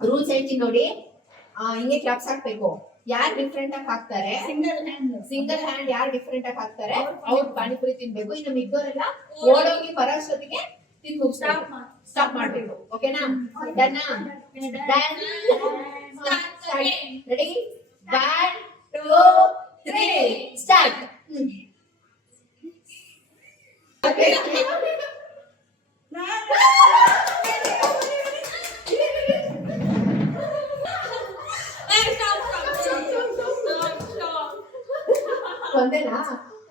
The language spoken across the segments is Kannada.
ರೂಲ್ಸ್ ಹೇಳ್ತೀನಿ ನೋಡಿ. ಹಿಂಗೆ ಕ್ಲಾಪ್ಸ್ ಹಾಕ್ಬೇಕು. ಯಾರು ಡಿಫ್ರೆಂಟ್ ಆಗಿ ಹಾಕ್ತಾರೆ, ಸಿಂಗಲ್ ಹ್ಯಾಂಡ್ ಯಾರು ಡಿಫ್ರೆಂಟ್ ಆಗಿ ಹಾಕ್ತಾರೆ ಅವ್ರು ಪಾನಿಪುರಿ ತಿನ್ಬೇಕು. ಇನ್ನು ಮಿಕ್ಕವರೆಲ್ಲ ಓಡೋಗಿ ಬರೋಷ್ಟೊತ್ತಿಗೆ ತಿನ್ ಮುಗಿಸ್ಬೇಕು, ಸ್ಟಾಪ್ ಮಾಡ್ಬೇಕು. ಓಕೆನಾ? ಡನ್? ರೆಡಿ? 1 2 3 ಸ್ಟಾರ್ಟ್. ಒಂದೇನಾ?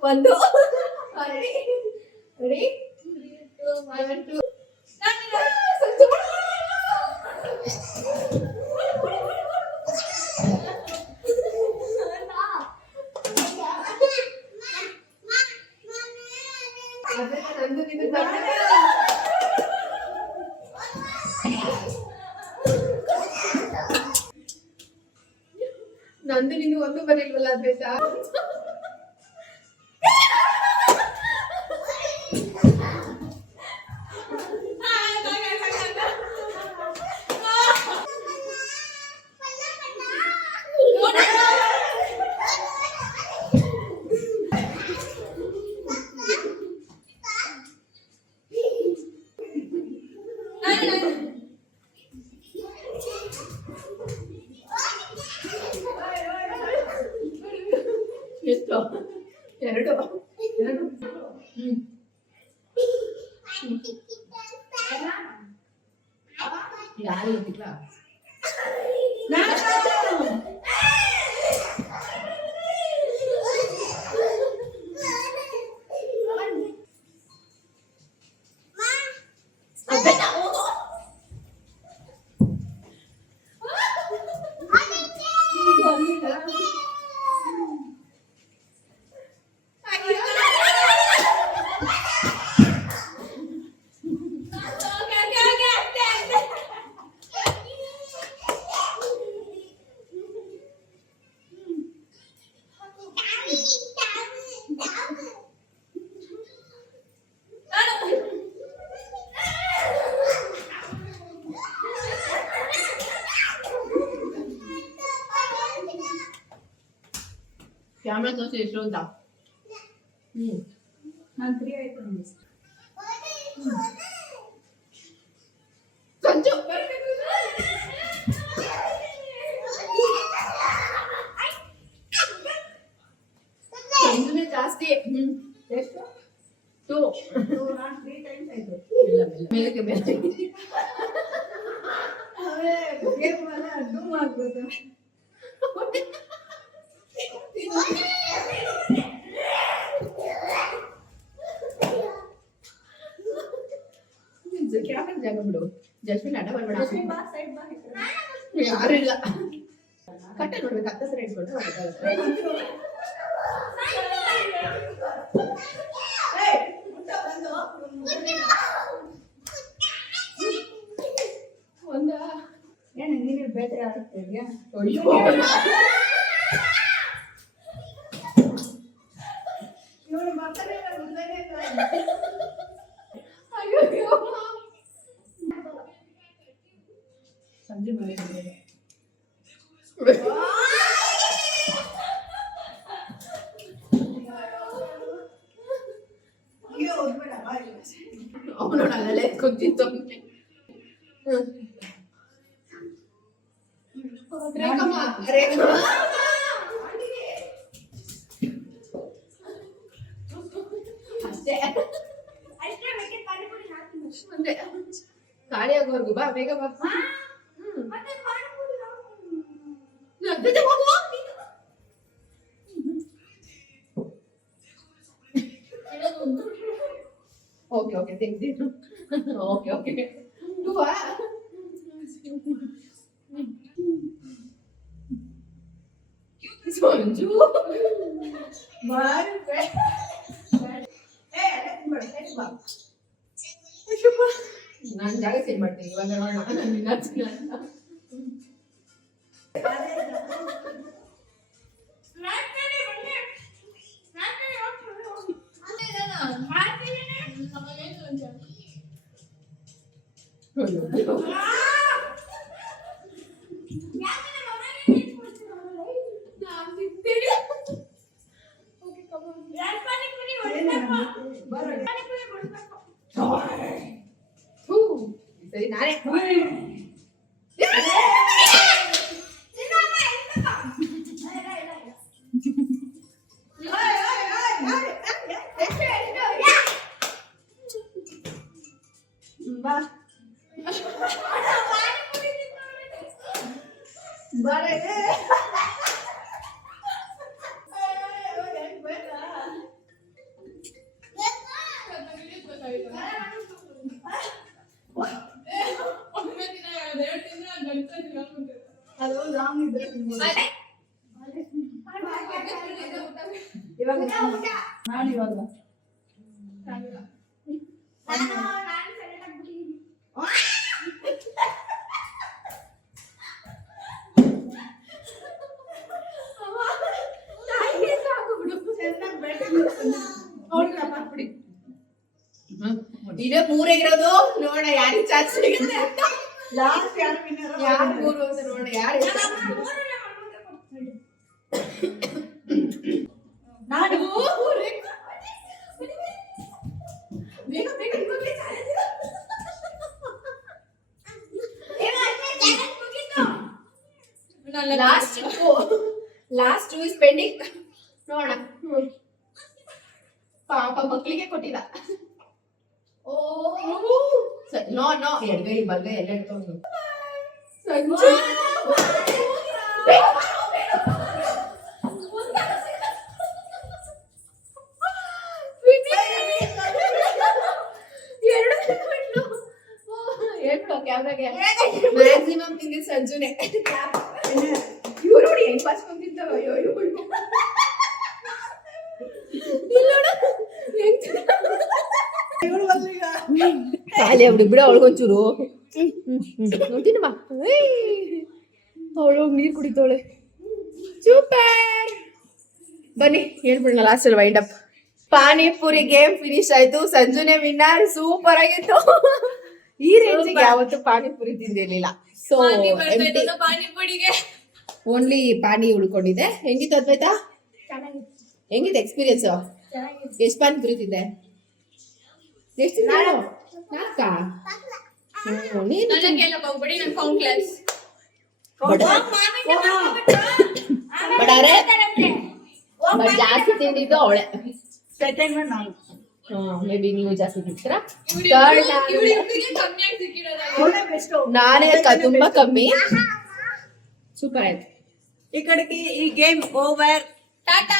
ಒಂದು. ರೆಡಿ? ರೆಡಿ? 1 2 ನಂದು ನಿಂದು ಒಂದು ಬರಲಿಲ್ವಲ್ಲ ಅದ್ವೇಷ. ಎಷ್ಟು? 2 ಯಾರು ಗೊತ್ತಿಲ್ಲ. ಕ್ಯಾಮ್ರಾ ತೋರಿಸಿ ಎಷ್ಟು ಅಂತ. ನಾನು 3 ಆಯ್ತು ಅಂದೆ. ಸಂಜು ಸಂಜುನೇ ಜಾಸ್ತಿ. ಎಷ್ಟು? 2 ನಾನು 3 ಟೈಮ್ಸ್ ಆಯ್ತು. ಇಲ್ಲ ಮೇಲಕ್ಕೆ ಮೇಲೆ ಗೇಮ್ ಅಲ್ಲ ಅದು ಮಾಡ್ಬೋದು. ಕ್ಯಾಮರಾ ಜಾಗ ಬಿಡು. ಜಸ್ಮಿನ್ ಅಡ್ಡ ಬರ್ಬೇಡ. ಬಾ ಸೈಡ್ ಬಾ. ಯಾರು ಇಲ್ಲ. ಕಟ್ಟೆ ನೋಡ್ಬೇಕು, ಹತ್ತಿರ ಇಟ್ಕೊಂಡು ಒಂದ ಏನು ನೀನು ಬೇಟೆ ಆಡ್ತಿದ್ಯಾ? ಅಯ್ಯೋ ಇವನು ಬರ್ತಾನೆ ಮುಂದೆನೇ ಅಯ್ಯೋ ಸಂಜೆ ಮನೆ ಅವನು ನಲ್ಲೇ ಕೂತಿತ್ತು. ರೇಖಮ್ಮ ರೇಖಮ್ಮ ಅಷ್ಟೇ ಒಂದೇ ಖಾಲಿ ಆಗೋರ್ಗು ಬಾ, ಬೇಗ ಬಾ. ಓಕೆ ಓಕೆ ತೆಗ್ದಿಟ್ಟು. ಓಕೆ ಓಕೆ ಟೂವಾ ಸಂಜು ನಾನು ಜಾಗ ಚೇಂಜ್ ಮಾಡ್ತೀನಿ ಇವಾಗ. ನೋಡೋಣ ನಿನ್ನ ಅಂತ. ಹೂ, ಸರಿ ನಾನೇ ಬಾ ಬಾರೆ ಅದು ರಾಂಗ್ ಇದ್ರೆ ತಿನ್ಬೋದು. ಇವಾಗ ನಾನು ಇವಾಗ ಚೆನ್ನಾಗಿ ಬೇಡ ಇದೇ ಮೂರೇ ಇರೋದು, ನೋಡ ಯಾರಿಗೆ ಚಾನ್ಸ್ ಸಿಗುತ್ತೆ ಅಂತ. ಲಾಸ್ಟ್ ಯಾರು ವಿನ್ನರ್ ಯಾರು ಮೂರು ಅಂತ ನೋಡ ಯಾರು ನಾನು ಬೇಗ ಬೇಗ ಇವಾಗ್ಲೇ challenge. Last two is pending. ನೋಡ ಪಾಪ ಮಕ್ಕಳಿಗೆ ಕೊಟ್ಟಿಲ್ಲ. ಓ ನೋ ನೋ, ಎಡಗೈ ಬಲ್ಗೈ ಎಲ್ಲ ಇಟ್ಕೊಂಡು ಸಂಜು ಕ್ಯಾಮ್ರಾಗೆ ಮ್ಯಾಕ್ಸಿಮಮ್ ತಿಂಗಿ ಸಂಜುನೆ. ಇವ್ರು ನೋಡಿ ಹೆಂಗ್ ಬಾಚ್ಕೊಂಡ್ ತಿಂತಾವ. ಅಯ್ಯೋ ಖಾಲಿ ಆಗ್ಬಿಡಿ ಬಿಡ ಅವಳಿಗೊಂಚೂರು. ನೋಡ್ತೀನಮ್ಮ, ಅವಳು ನೀರ್ ಕುಡಿತಾವಳೆ. ಸೂಪರ್. ಬನ್ನಿ ಹೇಳ್ಬಿಡೋಣ ಲಾಸ್ಟ್ ಅಲ್ಲಿ wind up. Panipuri game finish ಆಯ್ತು. ಸಂಜುನೆ ವಿನ್ನರ್. ಸೂಪರ್ ಆಗಿತ್ತು. ಈ ರೇಂಜಿಗೆ ಯಾವತ್ತು ಪಾನಿಪುರಿ ತಿಂದಿರ್ಲಿಲ್ಲ. ಸೊ ಪಾನಿಪುರಿಗೆ ಓನ್ಲಿ ಪಾನಿ ಉಳ್ಕೊಂಡಿದೆ. ಹೆಂಗಿತ್ತು ಅದ್ವೈತ? ಹೆಂಗಿತ್ತು ಎಕ್ಸ್ಪೀರಿಯನ್ಸ್? ಎಷ್ಟು ಪಾನಿಪುರಿ ತಿಂದೆ? ಎಷ್ಟು ನಾಲ್ಕಾ? ನೀನು ಕೇಳಕ್ ಹೋಗ್ಬೇಡಿ, ನನ್ ಫೌಂಡ್ ಕ್ಲಾಸ್ ಬಟ್ ಜಾಸ್ತಿ ತಿಂದಿದ್ದು ಅವಳೆ. ಸೆಕೆಂಡ್ ನಾನು ಮೇ ಬಿ ನೀವು ಜಾಸ್ತಿ ತಿಂತೀರಾ? ಕಮ್ಮಿಯಾಗಿ ಸಿಕ್ಕಿರೋದಾಗ ಅವಳೇ ಬೆಸ್ಟ್. ನಾನೇ ತುಂಬಾ ಕಮ್ಮಿ. ಸೂಪರ್ ಆಯ್ತು. ಈ ಕಡೆಗೆ ಈ ಗೇಮ್ ಓವರ್. ಟಾಟಾ